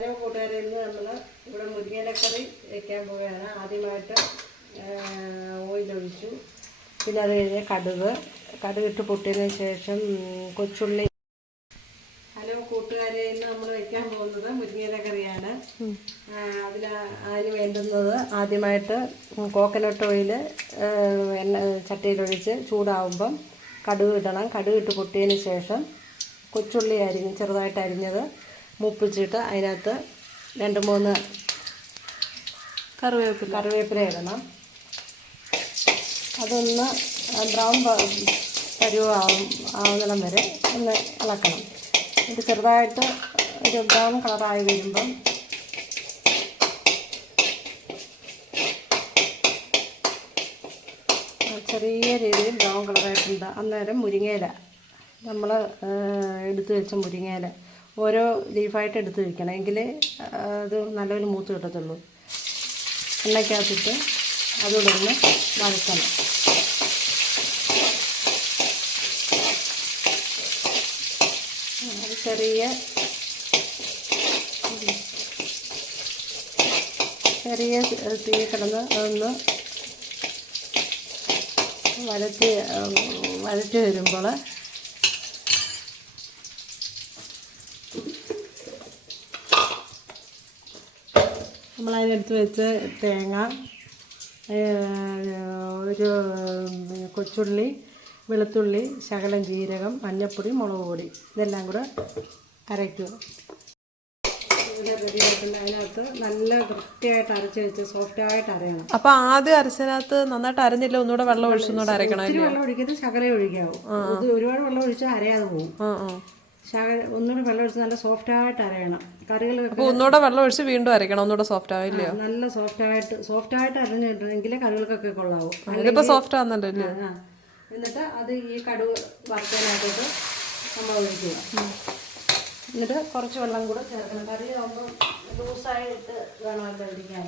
Hello കൂട്ടുകാരെ, ഇന്ന് നമ്മൾ ഇവിടെ മുരിങ്ങയിലക്കറി വയ്ക്കാൻ പോവുകയാണ്. ആദ്യമായിട്ട് ഓയിലൊഴിച്ചു, പിന്നെ അത് കഴിഞ്ഞ് കടുകിട്ട് പൊട്ടിയതിന് ശേഷം കൊച്ചുള്ളി. ഹലോ കൂട്ടുകാരെ, ഇന്ന് നമ്മൾ വയ്ക്കാൻ പോകുന്നത് മുരിങ്ങയിലക്കറിയാണ്. അതിന് വേണ്ടുന്നത് ആദ്യമായിട്ട് കോക്കനട്ട് ഓയിൽ ചട്ടിയിലൊഴിച്ച് ചൂടാവുമ്പം കടുക് ഇടണം. കടുകിട്ട് പൊട്ടിയതിന് ശേഷം കൊച്ചുള്ളി ചെറുതായിട്ട് അരിഞ്ഞത് മൂപ്പിച്ചിട്ട് അതിനകത്ത് 2-3 കറിവേപ്പില ഇടണം. അതൊന്ന് ബ്രൗൺ ആവുന്നിടം വരെ ഒന്ന് ഇളക്കണം. ഇത് ചെറുതായിട്ട് ഒരു ബ്രൗൺ കളറായി വരുമ്പം ചെറിയ രീതിയിൽ ബ്രൗൺ കളറായിട്ടുണ്ട്. അന്നേരം മുരിങ്ങയില നമ്മൾ എടുത്തു വെച്ച മുരിങ്ങയില ഓരോ ലീഫായിട്ട് എടുത്ത് വയ്ക്കണം, എങ്കിലേ അത് നല്ലൊരു മൂത്ത് കിട്ടത്തുള്ളൂ. എണ്ണയ്ക്കകത്തിട്ട് അതുകൂടെ ഒന്ന് വഴക്കണം. അത് ചെറിയ തീ കിടന്ന് അതൊന്ന് വഴറ്റി വരുമ്പോൾ നമ്മളതിനെടുത്ത് വെച്ച് തേങ്ങ, ഒരു കൊച്ചുള്ളി, വെളുത്തുള്ളി, ശകലം ജീരകം, മഞ്ഞൾപ്പൊടി, മുളക് പൊടി ഇതെല്ലാം കൂടെ അരയ്ക്കുക. ഇവിടെ റെഡിയാക്കുന്ന അതിനകത്ത് നല്ല വൃത്തിയായിട്ട് അരച്ച് വെച്ച് സോഫ്റ്റായിട്ട് അരയണം. അപ്പോൾ ആദ്യം അരച്ചതിനകത്ത് നന്നായിട്ട് അരഞ്ഞില്ല, ഒന്നുകൂടെ വെള്ളം ഒഴിച്ചൊന്നുകൂടെ അരക്കണം. ഒത്തിരി വെള്ളം ഒഴിക്കരുത്, ശകലം ഒഴിക്കാവും. ഒരുപാട് വെള്ളം ഒഴിച്ചാൽ അരയാതെ പോകും. ഒന്നുകൂടെ വെള്ളം ഒഴിച്ച് നല്ല സോഫ്റ്റായിട്ട് അരയണം. കറികളൊക്കെ ഒന്നുകൂടെ വെള്ളം ഒഴിച്ച് വീണ്ടും അരക്കണം, ഒന്നുകൂടെ സോഫ്റ്റ് ആവില്ല. നല്ല സോഫ്റ്റായിട്ട് അരഞ്ഞിട്ടുണ്ടെങ്കിൽ കറികൾക്കൊക്കെ കൊള്ളാവും. ഇതിപ്പോൾ സോഫ്റ്റ് ആവുന്നുണ്ടല്ലേ. എന്നിട്ട് അത് ഈ കടുക് വറുക്കാനായിട്ടൊക്കെ നമ്മൾ ഒഴിക്കുക. എന്നിട്ട് കുറച്ച് വെള്ളം കൂടെ ചേർക്കണം. കറി ആകുമ്പോൾ ലൂസായിട്ട് വേണമല്ലോ ഇരിക്കാൻ.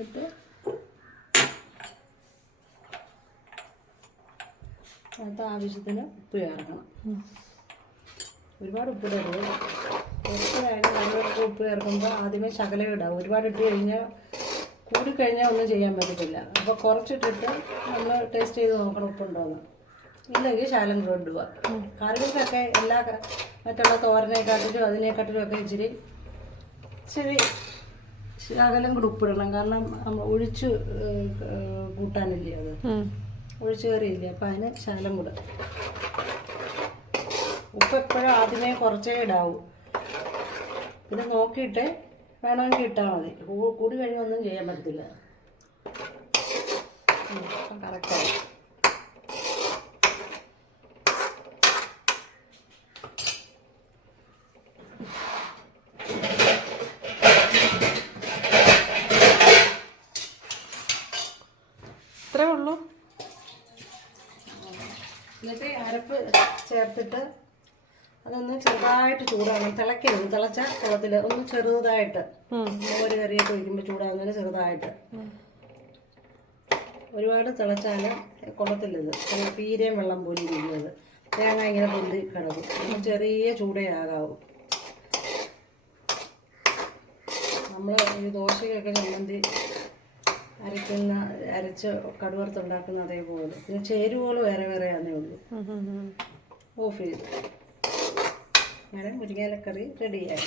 എന്നിട്ട് അതിനകത്ത് ആവശ്യത്തിന് ഉപ്പ് ചേർക്കണം. ഒരുപാട് ഉപ്പിടരുത്. എപ്പോഴായാലും നമ്മൾക്ക് ഉപ്പ് ചേർക്കുമ്പോൾ ആദ്യമേ ശകലം ഇടാം. ഒരുപാട് ഇട്ട് കഴിഞ്ഞാൽ കൂടിക്കഴിഞ്ഞാൽ ഒന്നും ചെയ്യാൻ പറ്റത്തില്ല. അപ്പോൾ കുറച്ചിട്ടിട്ട് നമ്മൾ ടേസ്റ്റ് ചെയ്ത് നോക്കണം ഉപ്പുണ്ടോയെന്ന്. ഇല്ലെങ്കിൽ ശകലം കൂടെ ഇടുക. കറികൾക്കൊക്കെ മറ്റുള്ള തോരനെക്കാട്ടിലും അതിനെക്കാട്ടിലും ഒക്കെ ഇച്ചിരി ശകലം കൂടെ ഉപ്പിടണം. കാരണം ഒഴിച്ച് കൂട്ടാനില്ലേ, അത് ഒഴിച്ച് കയറിയില്ലേ, അപ്പം അതിന് ശകലം കൂടെ ഉപ്പ് എപ്പോഴും ആദ്യമേ കുറച്ചേ ഇടാവൂ. പിന്നെ നോക്കിയിട്ട് വേണമെങ്കിൽ ഇട്ടാൽ മതി. കൂടി കഴിഞ്ഞാൽ ഒന്നും ചെയ്യാൻ പറ്റത്തില്ല. കറക്റ്റായി. ഇത്രേ ഉള്ളൂ. എന്നിട്ട് അരപ്പ് ചേർത്തിട്ട് അതൊന്ന് ചെറുതായിട്ട് ചൂടാകണം. തിളയ്ക്കരുത്. തിളച്ച കുളത്തിൽ ഒന്ന് ചെറുതായിട്ട് മോര് കറിയൊക്കെ ഒഴിക്കുമ്പോൾ ചൂടാകുന്നതിന് ചെറുതായിട്ട്. ഒരുപാട് തിളച്ചാൽ കുളത്തിലിത് പീരയും വെള്ളം പോലെ ഇരിക്കുന്നത്. തേങ്ങ ഇങ്ങനെ പൊന്തി കിടക്കും. ചെറിയ ചൂടേ ആകാവും. നമ്മൾ ഈ ദോശയൊക്കെ ചമ്മന്തി അരച്ച് കടുവറുത്തുണ്ടാക്കുന്ന അതേപോലെ. പിന്നെ ചേരുവകൾ വേറെ വേറെയാന്നേ ഉള്ളൂ. ഓഫ് ചെയ്തു. അങ്ങനെ മുരിങ്ങയിലക്കറി റെഡിയായി.